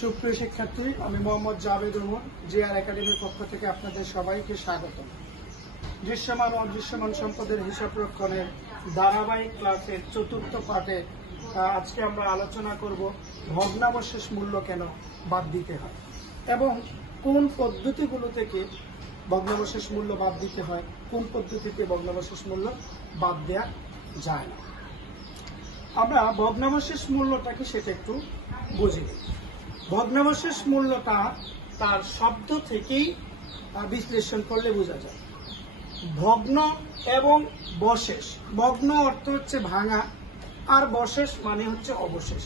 সুপ্রিয় শিক্ষার্থী, আমি মোহাম্মদ জাভেদ রহমান জিআর একাডেমির পক্ষ থেকে আপনাদের সবাইকে স্বাগত দৃশ্যমান অদৃশ্যমান সম্পদের হিসাব রক্ষণের ধারাবাহিক ক্লাসের চতুর্থ পাঠে আজকে আমরা আলোচনা করব ভগ্নাবশেষ মূল্য কেন বাদ দিতে হয় এবং কোন পদ্ধতিগুলো থেকে ভগ্নাবশেষ মূল্য বাদ দিতে হয়, কোন পদ্ধতিতে ভগ্নাবশেষ মূল্য বাদ দেওয়া যায় না। আমরা ভগ্নাবশেষ মূল্যটাকে সেটা একটু বুঝে ভগ্নাবশেষ মূল্যটা তার শব্দ থেকেই বিশ্লেষণ করলে বোঝা যায়। ভগ্ন এবং বশেষ। ভগ্ন অর্থ হচ্ছে ভাঙা, আর বশেষ মানে হচ্ছে অবশেষ।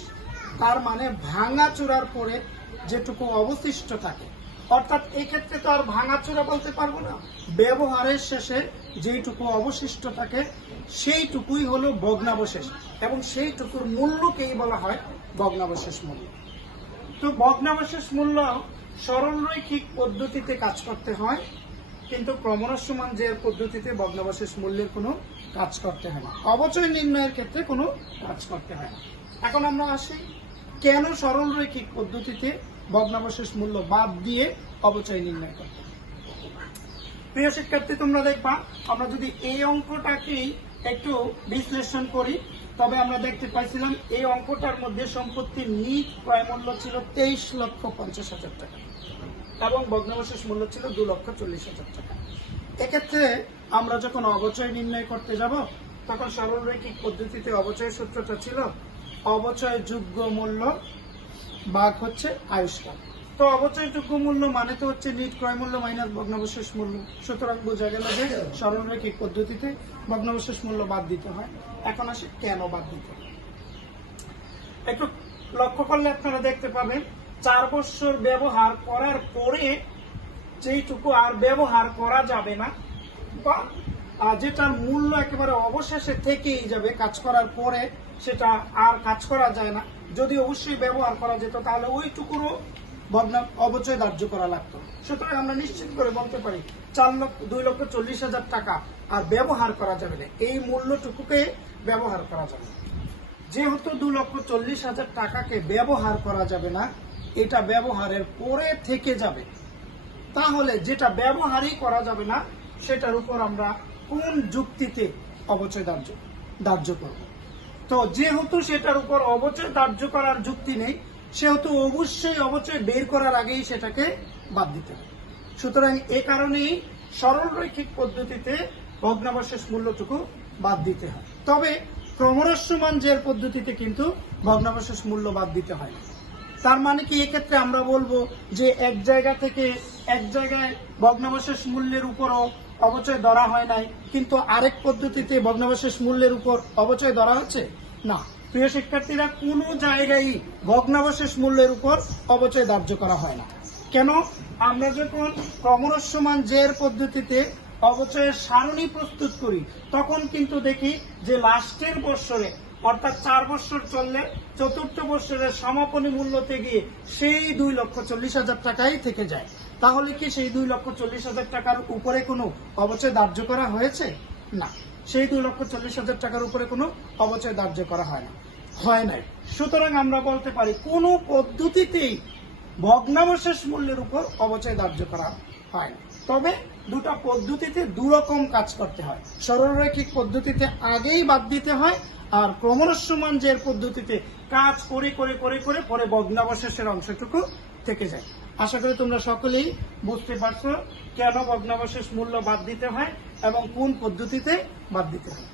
তার মানে ভাঙা চূড়ার পরে যেটুকু অবশিষ্ট থাকে। অর্থাৎ এক্ষেত্রে তো আর ভাঙা চূড়া বলতে পারব না। ব্যবহারের শেষে যেইটুকু অবশিষ্ট থাকে, সেইটুকুই হলো ভগ্নাবশেষ। এবং সেইটুকুর মূল্যকেই বলা হয় ভগ্নাবশেষ মূল্য। তো ভগ্নাবশেষ মূল্য সরলরৈখিক পদ্ধতিতে কাজ করতে হয়, কিন্তু ক্রমরস্যমান যে পদ্ধতিতে ভগ্নাবশেষ মূল্যের কোনো কাজ করতে হয় না অবচয় নির্ণয়ের ক্ষেত্রে কোনো কাজ করতে হয় না এখন আমরা আসি, কেন সরলরৈখিক পদ্ধতিতে ভগ্নাবশেষ মূল্য বাদ দিয়ে অবচয় নির্ণয় করতে? প্রিয় শিক্ষার্থী, তোমরা দেখবা, আমরা যদি এই অঙ্কটাকেই একটু বিশ্লেষণ করি তবে আমরা দেখতে পাইছিলাম এই অঙ্কটার মধ্যে সম্পত্তির নিট ক্রয় মূল্য ছিল তেইশ লক্ষ পঞ্চাশ হাজার টাকা এবং ভগ্নাবশেষ মূল্য ছিল দু লক্ষ চল্লিশ হাজার টাকা। এক্ষেত্রে আমরা যখন অবচয় নির্ণয় করতে যাব, তখন সরলরৈখিক পদ্ধতিতে অবচয় সূত্রটা ছিল অবচয় যোগ্য মূল্য ভাগ হচ্ছে আয়ুষ্কাল তো অবচয়যোগ্য মূল্য মানে তো হচ্ছে নিট ক্রয় মূল্য মাইনাস ভগ্নাবশেষ মূল্য। সুতরাং বোঝা গেল যে সরলরৈখিক পদ্ধতিতে ভগ্নাবশেষ মূল্য বাদ দিতে হয়। এখন আসে কেন বাদ দিতে একটু লক্ষ্য করলে আপনারা দেখতে পাবেন, চার বছর ব্যবহার করার পরে যেইটুকু আর ব্যবহার করা যাবে না, বা যেটার মূল্য একেবারে অবশেষে থেকেই যাবে কাজ করার পরে, সেটা আর কাজ করা যায় না। যদি অবশ্যই ব্যবহার করা যেত, তাহলে ওইটুকুরও ভগ্না অবচয় ধার্য করা লাগতো। সুতরাং আমরা নিশ্চিত করে বলতে পারি, চার লক্ষ, দুই লক্ষ চল্লিশ হাজার টাকা আর ব্যবহার করা যাবে না। এই মূল্যটুকুকে ব্যবহার করা যাবে যেহেতু দু লক্ষ চল্লিশ হাজার টাকাকে ব্যবহার করা যাবে না, এটা ব্যবহারের পরে থেকে যাবে। তাহলে যেটা ব্যবহারই করা যাবে না, সেটার উপর আমরা কোন যুক্তিতে অবচয় ধার্য ধার্য করব? তো যেহেতু সেটার উপর অবচয় ধার্য করার যুক্তি নেই সেহেতু অবশ্যই অবচয় বের করার আগেই সেটাকে বাদ দিতে হবে। সুতরাং এ কারণেই সরল রৈখিক পদ্ধতিতে ভগ্নাবশেষ মূল্যটুকু বাদ দিতে হয়। তবে ক্রমরস্যমান জের পদ্ধতিতে কিন্তু ভগ্নাবশেষ মূল্য বাদ দিতে হয় তার মানে কি? এক্ষেত্রে আমরা বলব যে এক জায়গা থেকে এক জায়গায় ভগ্নাবশেষ মূল্যের উপরও অবচয় ধরা হয় নাই, কিন্তু আরেক পদ্ধতিতে ভগ্নাবশেষ মূল্যের উপর অবচয় ধরা হচ্ছে? না। প্রিয় শিক্ষার্থীরা, কোনো জায়গায় ভগ্নাবশেষ মূল্যের উপর অবচয় ধার্য করা হয় না। কেন? আমরা যখন ক্রমরস্যমান জের পদ্ধতিতে অবচয়ের সারণী প্রস্তুত করি, তখন কিন্তু দেখি যে লাস্টের বৎসরে, অর্থাৎ চার বছর চললে চতুর্থ বছরের সমাপনী মূল্যতে গিয়ে সেই দুই লক্ষ চল্লিশ হাজার টাকাই থেকে যায়। তাহলে কি সেই দুই লক্ষ চল্লিশ হাজার টাকার উপরে কোনো অবচয় ধার্য করা হয়েছে? না। সেই দুই লক্ষ চল্লিশ হাজার টাকার উপরে কোনো অবচয় ধার্য করা হয় না। হয় নাই। সুতরাং আমরা বলতে পারি, কোনো পদ্ধতিতেই ভগ্নাবশেষ মূল্যের উপর অবচয় ধার্য করা হয় তবে দুটো পদ্ধতিতে দুরকম কাজ করতে হয়। সরলরৈখিক পদ্ধতিতে আগেই বাদ দিতে হয় আর ক্রমরস্যমান জের পদ্ধতিতে কাজ করে করে করে করে পরে ভগ্নাবশেষের অংশটুকু থেকে যায়। আশা করি তোমরা সকলেই বুঝতে পারছ কেন ভগ্নাবশেষ মূল্য বাদ দিতে হয়। এবং কোন পদ্ধতিতে বাদ দিতে হয়